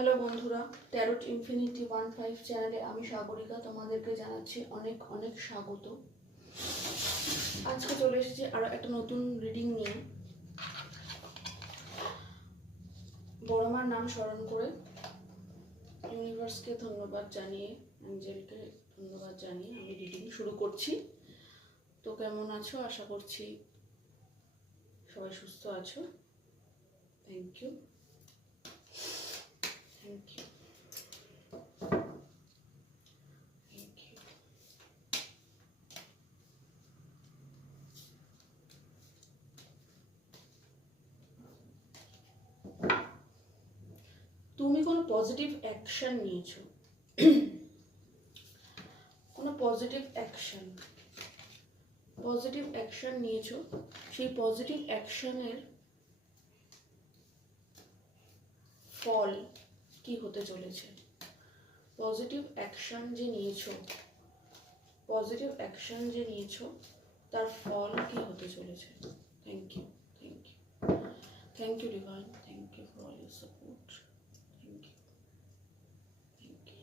হ্যালো বন্ধুরা, tarot infinity 15 চ্যানেলে আমি সাগরিকা তোমাদেরকে জানাচ্ছি অনেক অনেক স্বাগত। আজকে চলে এসেছি আরও একটা নতুন রিডিং নিয়ে। বড় মার নাম স্মরণ করে ইউনিভার্সকে ধন্যবাদ জানিয়ে, অ্যাঞ্জেলকে ধন্যবাদ জানিয়ে আমি রিডিং শুরু করছি। তো কেমন আছো? আশা করছি সবাই সুস্থ আছো। Thank you, thank you, thank you. তুমি কোনো পজিটিভ অ্যাকশন নিয়েছো, কোনো পজিটিভ অ্যাকশন নিয়েছো। সেই পজিটিভ অ্যাকশনের ফল কি হতে চলেছে? পজিটিভ অ্যাকশন যে নিয়েছো তার ফল কি হতে চলেছে? Thank you, thank you, thank you divine, thank you for all your support, thank you, thank you,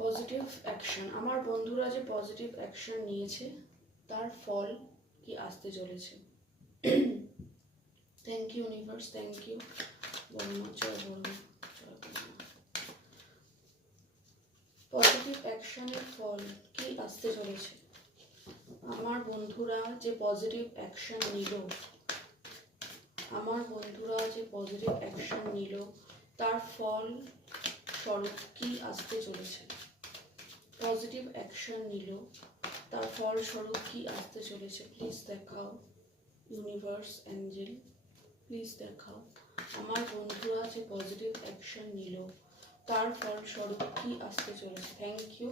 positive action. আমার বন্ধুরা যে পজিটিভ অ্যাকশন নিয়েছে তার ফল কি আসতে চলেছে? Thank you universe, thank you Barma, জয় বর্মা, জয় বর্মা। পজিটিভ অ্যাকশনের ফল কি আসতে চলেছে? আমার বন্ধুরা যে পজিটিভ অ্যাকশন নিল, তার ফল স্বরূপ কি আসতে চলেছে? পজিটিভ অ্যাকশন নিল, তার ফল স্বরূপ কি আসতে চলেছে? প্লিজ দেখাও ইউনিভার্স, অ্যাঞ্জেল, প্লিজ দেখাও। আমার বন্ধুরা যে পজিটিভ অ্যাকশন নিল তার ফল স্বরূপ কি আসতে চলেছে? Thank you.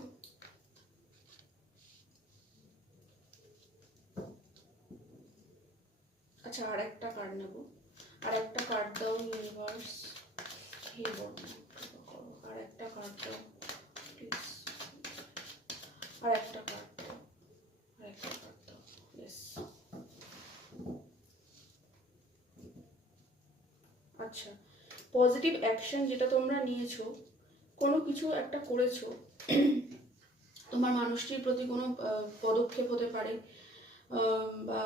আচ্ছা, আর একটা কার্ড নেব। আর একটা কার্ড দাও ইউনিভার্স, হে বর্মা, করো আর একটা কার্ড দাও প্লিজ। আর একটা কার্ড দাও, ইয়েস। আচ্ছা, পজিটিভ অ্যাকশন যেটা তোমরা নিয়েছো, কোনো কিছু একটা করেছো, তোমার মানুষটির প্রতি কোনো পদক্ষেপ হতে পারে, বা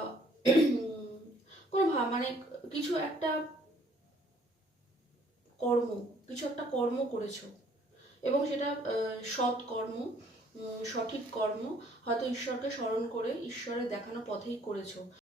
কোনো মানে কিছু একটা কর্ম করেছো, এবং সেটা সৎ কর্ম, সঠিক কর্ম, হয়তো ঈশ্বরকে স্মরণ করে ঈশ্বরের দেখানো পথেই করেছো।